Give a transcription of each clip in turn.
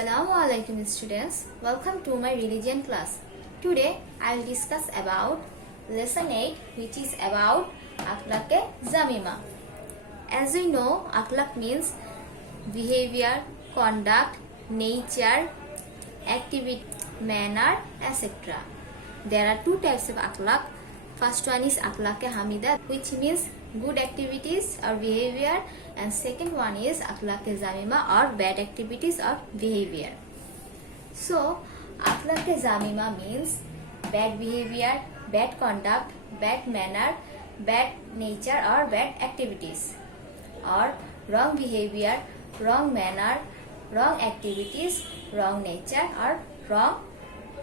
Assalamu alaikum students, welcome to my religion class. Today I will discuss about lesson 8, which is about akhlaq zamima. As we know, akhlaq means behavior, conduct, nature, activity, manner, etc. There are two types of akhlaq. First one is akhlaq hamida, which means good activities or behavior, and second one is akhlaq zamima or bad activities or behavior. So akhlaq zamima means bad behavior, bad conduct, bad manner, bad nature or bad activities, or wrong behavior, wrong manner, wrong activities, wrong nature or wrong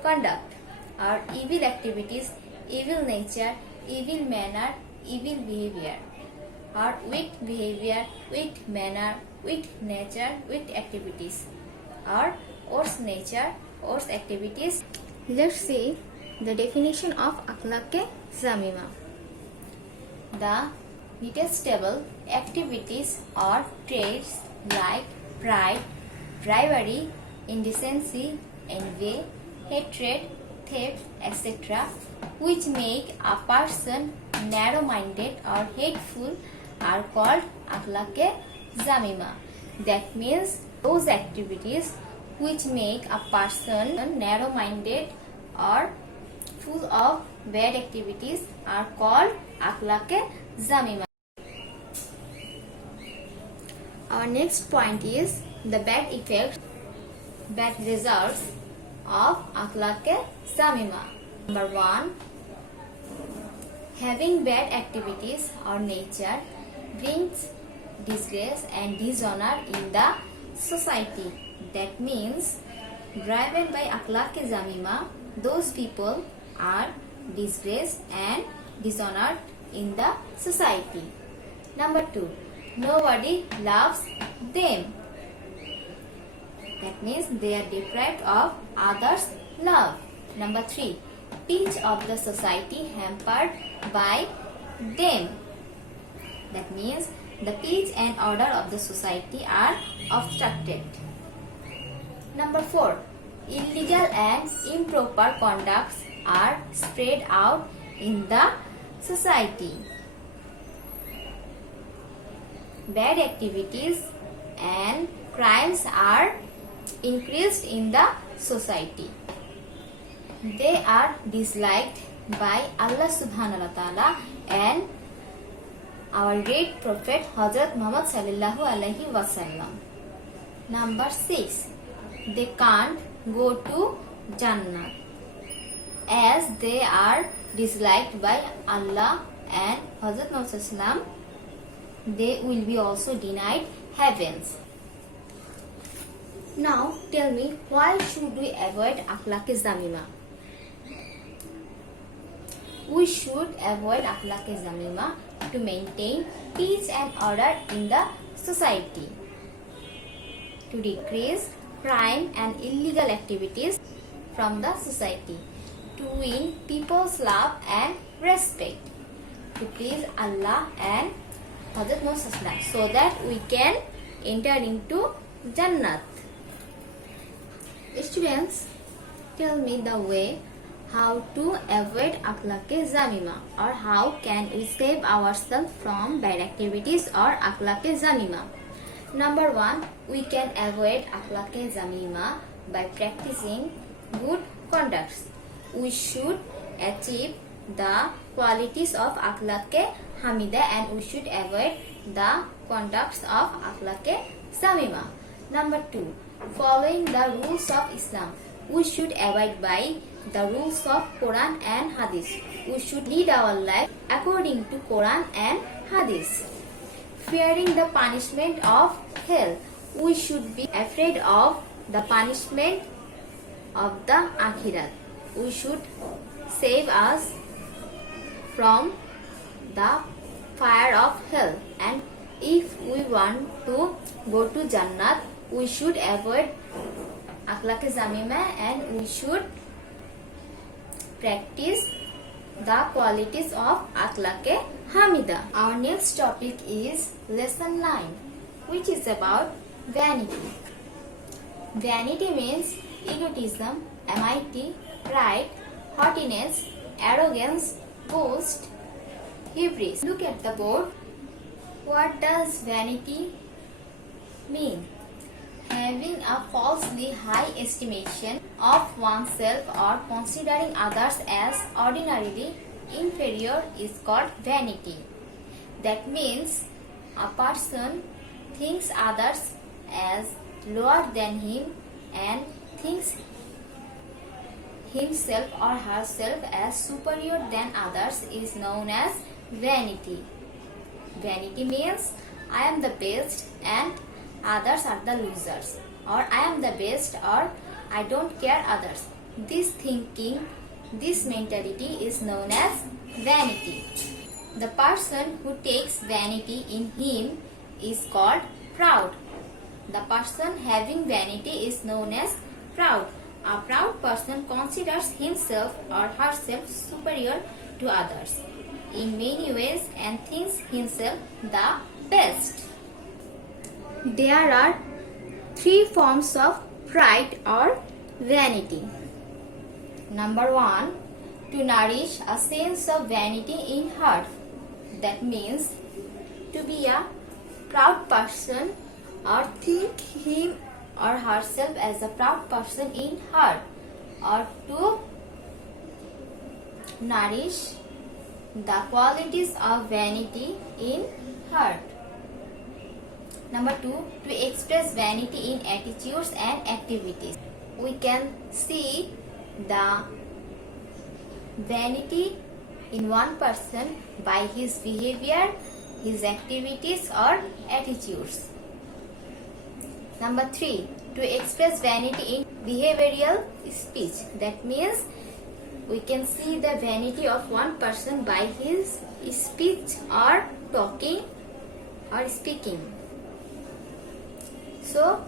conduct, or evil activities, evil nature, evil manner, evil behavior, or weak behavior, weak manner, weak nature, weak activities, or worse nature, worse activities. Let's see the definition of akhlaq zamima. The detestable activities or traits like pride, bribery, indecency, envy, hatred, theft, etc., which make a person narrow-minded or hateful are called akhlaq zamima. That means those activities which make a person narrow-minded or full of bad activities are called akhlaq zamima. Our next point is the bad effects, bad results of akhlaq zamima. Number 1, having bad activities or nature brings disgrace and dishonor in the society. That means driven by akhlaq zamima, those people are disgraced and dishonored in the society. Number 2, nobody loves them. That means they are deprived of others' love. Number 3, peace of the society hampered by them. That means the peace and order of the society are obstructed. Number 4, illegal and improper conducts are spread out in the society. Bad activities and crimes are increased in the society. They are disliked by Allah subhanahu wa ta'ala and our great prophet Hazrat Muhammad sallallahu alaihi wasallam. Number 6, they can't go to Jannah as they are disliked by Allah and Hazrat Muhammad sallallahu alaihi wasallam. They will be also denied heavens. Now tell me, why should we avoid akhlaq zamima? We should avoid akhlaq zamima to maintain peace and order in the society, to decrease crime and illegal activities from the society, to win people's love and respect, to please Allah and Hazrat Muhammad so that we can enter into Jannat. Students, tell me the way how to avoid akhlaq zamima, or how can we save ourselves from bad activities or akhlaq zamima. Number 1, we can avoid akhlaq zamima by practicing good conducts. We should achieve the qualities of akhlaq hamida and we should avoid the conducts of akhlaq zamima. Number 2, following the rules of Islam. We should abide by the rules of Quran and Hadith. We should lead our life according to Quran and Hadith. Fearing the punishment of hell. We should be afraid of the punishment of the Akhirat. We should save us from the fire of hell, and if we want to go to Jannat, we should avoid akhlaq zamima and we should practice the qualities of akhlaq hamida. Our next topic is lesson 9, which is about vanity. Vanity means egotism, enmity, pride, haughtiness, arrogance, boast, hubris. Look at the board. What does vanity mean? Having a falsely high estimation of oneself or considering others as ordinarily inferior is called vanity. That means a person thinks others as lower than him and thinks himself or herself as superior than others is known as vanity. Vanity means I am the best and others are the losers, or I am the best or I don't care others. This thinking, this mentality is known as vanity. The person who takes vanity in him is called proud. The person having vanity is known as proud. A proud person considers himself or herself superior to others in many ways and thinks himself the best. There are three forms of pride or vanity. Number 1, to nourish a sense of vanity in heart. That means to be a proud person or think him or herself as a proud person in heart, or to nourish the qualities of vanity in heart. Number 2, to express vanity in attitudes and activities. We can see the vanity in one person by his behavior, his activities or attitudes. Number 3, to express vanity in behavioral speech. That means we can see the vanity of one person by his speech or talking or speaking. So,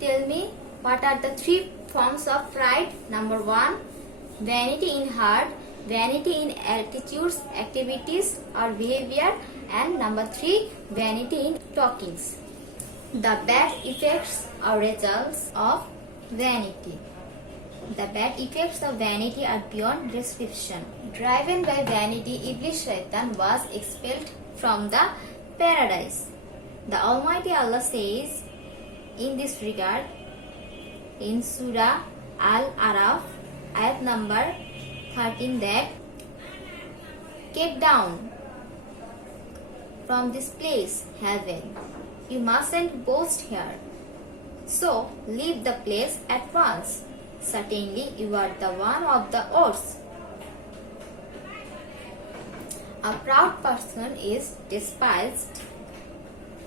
tell me, what are the three forms of pride? Number 1, vanity in heart, vanity in attitudes, activities or behavior, and number 3, vanity in talkings. The bad effects or results of vanity. The bad effects of vanity are beyond description. Driven by vanity, Iblis Shaitan was expelled from the paradise. The Almighty Allah says in this regard in Surah Al-Araf, ayat number 13, that get down from this place, heaven. You mustn't boast here. So leave the place at once. Certainly you are the one of the worst. A proud person is despised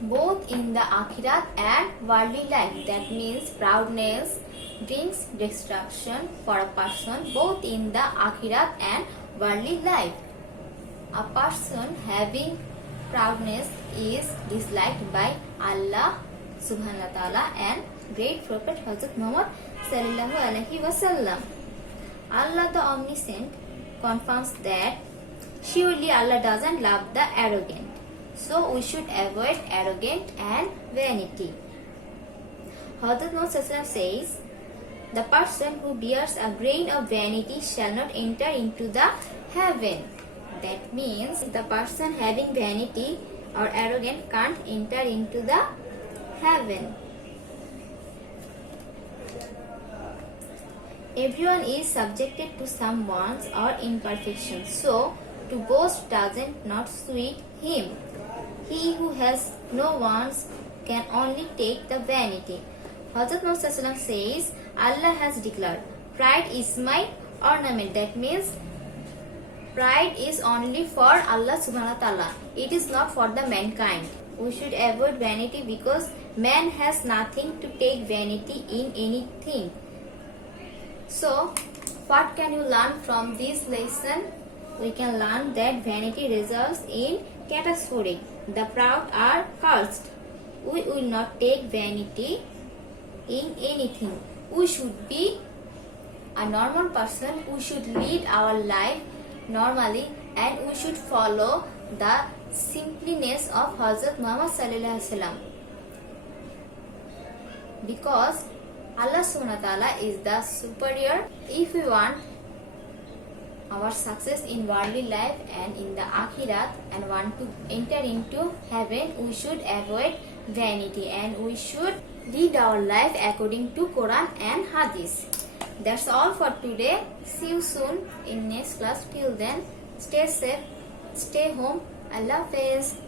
both in the akhirat and worldly life. That means proudness brings destruction for a person both in the akhirat and worldly life. A person having proudness is disliked by Allah subhanahu wa ta'ala and great prophet Hazrat Muhammad sallallahu alaihi wasallam. Allah the Omniscient confirms that surely Allah doesn't love the arrogant. So we should avoid arrogant and vanity. Hazrat Muhammad sallallahu says, the person who bears a grain of vanity shall not enter into the heaven. That means the person having vanity or arrogant can't enter into the heaven. Everyone is subjected to some wants or imperfections, so to boast doesn't not suit him. He who has no wants can only take the vanity. Hazrat Muhammad says, Allah has declared, pride is my ornament. That means pride is only for Allah subhanahu wa ta'ala. It is not for the mankind. We should avoid vanity because man has nothing to take vanity in anything. So, what can you learn from this lesson? We can learn that vanity results in catastrophe. The proud are cursed. We will not take vanity in anything. We should be a normal person. We should lead our life normally and we should follow the simpleness of Hazrat Muhammad sallallahu alaihi wasallam. Because Allah subhanahu wa ta'ala is the superior. If we want our success in worldly life and in the akhirat and want to enter into heaven, we should avoid vanity and we should lead our life according to Quran and Hadith. That's all for today. See you soon in next class. Till then, stay safe, stay home. Allah Hafiz.